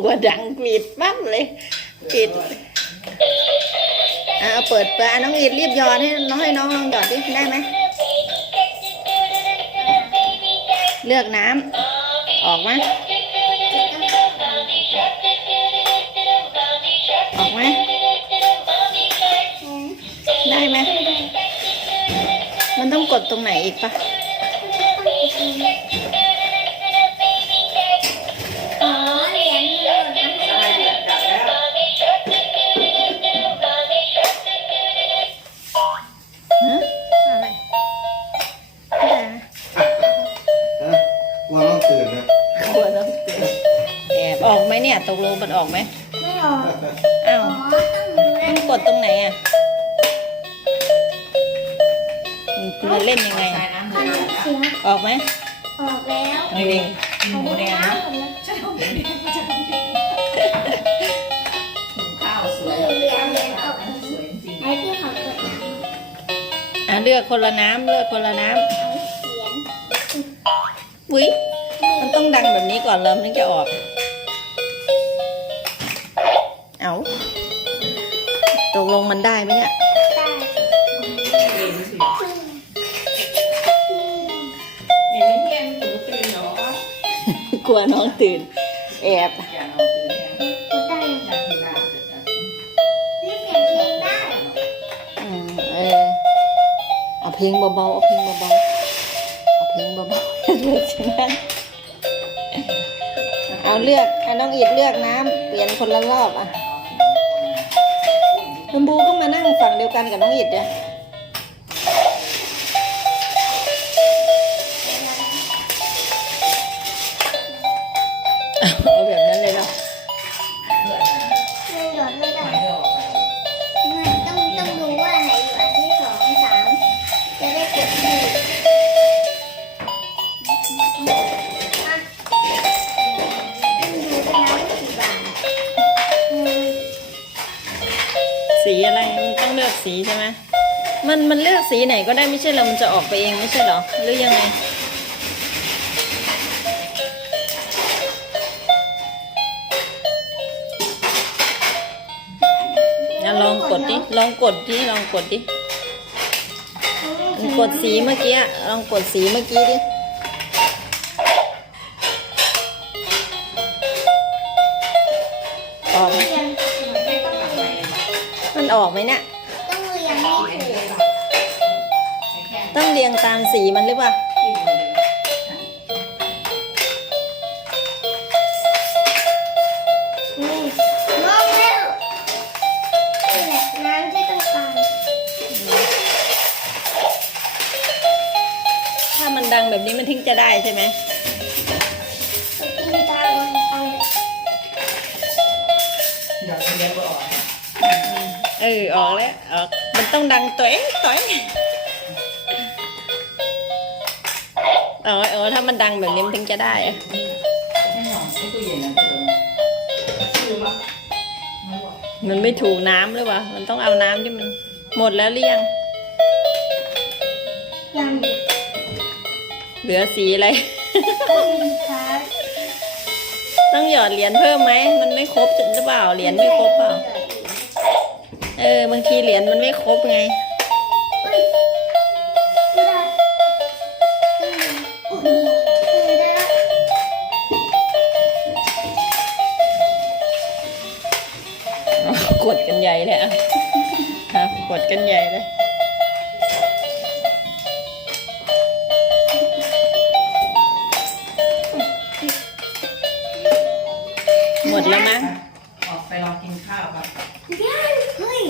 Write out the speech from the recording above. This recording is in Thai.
ลัวดังกรีดปั๊บเลยกรีดอะเอาเปิดเปิดอะน้องอีดรีบหยอดให้น้องให้น้องลองหยอดดิได้ไหมเลือกน้ำออกมาออกไหมได้ไหมมันต้องกดตรงไหนอีกปะ อบออกไหมเนี่ย ตกลงมันออกไหมไม่ออกอ้าวอ๋อต้องดูแลมันกดตรงไหนอะมันเล่นยังไงใส่อะน้ำขเดืนอดมแล้วเสียออกไหมออกแล้วเออหมูแดงนะผมนะใช่หมูแดงจะทำเป็นหุงข้าวสวยสวยจริงไอ้ที่เขากดน้อะเลือกคนละน้ำเลือกคนละน้ำไอ้เขียนำอุ้ยมันต้องดังแบบนี้ก่อนแล้วมันถึงจะออก เอาตกลงมันได้ไหมเนี่ยได้เองสิเนี่ยไม่เที่ยงหนูตื่นเหรอกลัวน้องตื่น แอบอย่านอนตื่นแน่กดได้อยากกินน้ำจัดนี่เสียงเพลงได้อืมเออเอาเพลงเบาๆเอาเพลงเบาๆเอาเพลงเบาๆเลือกใช่ไหมเอาเลือกอะน้องอีดเลือกน้ำเปลี่ยนคนละรอบอะ ลมบูก็มานั่งฝั่งเดียวกันกับน้องอิดเนี่ยเอาแบบ สีอะไรมันต้องเลือกสีใช่ไหมมันมันเลือกสีไหนก็ได้ไม่ใช่เหรอมันจะออกไปเองไม่ใช่เหรอหรือยังไงอะลองกดดิลองกดดิลองกดดิมันกดสีเมื่อกี้อะลองกดสีเมื่อกี้ดิ ออกไหมเนี่ย ต้องเรียนให้ถูกแค่ต้องเรียงตามสีมันหรือเปล่าที่มืออืมมองแล้วนี่แหละน้ำที่ต้องการถ้ามันดังแบบนี้มันถึงจะได้ใช่ไหม เออออกแล้วออกมันต้องดังตัวเองตัวเองเออเออถ้ามันดังแบบนี้มันถึงจะได้อะให้หอมให้ตู้เย็นนะเติมชื่อว่าไม่ไหวมันไม่ถูกน้ำหรือเปล่ามันต้องเอาน้ำที่มันหมดแล้วหรือยังยังเหลือสีอะไรกินค้าต้องหยอดเหรียญเพิ่มไหม มันไม่ครบหรือเปล่า เหรียญไม่ครบเปล่าเออบางทีเหรียญมันไม่ครบไงเอ้ยไม่ได้อืมอืมไม่ได้ละกดกันใหญ่เลยอะฮะกดกันใหญ่เลยหมดแล้วมั้ง ไปรอกินข้าวกับ เฮ้ย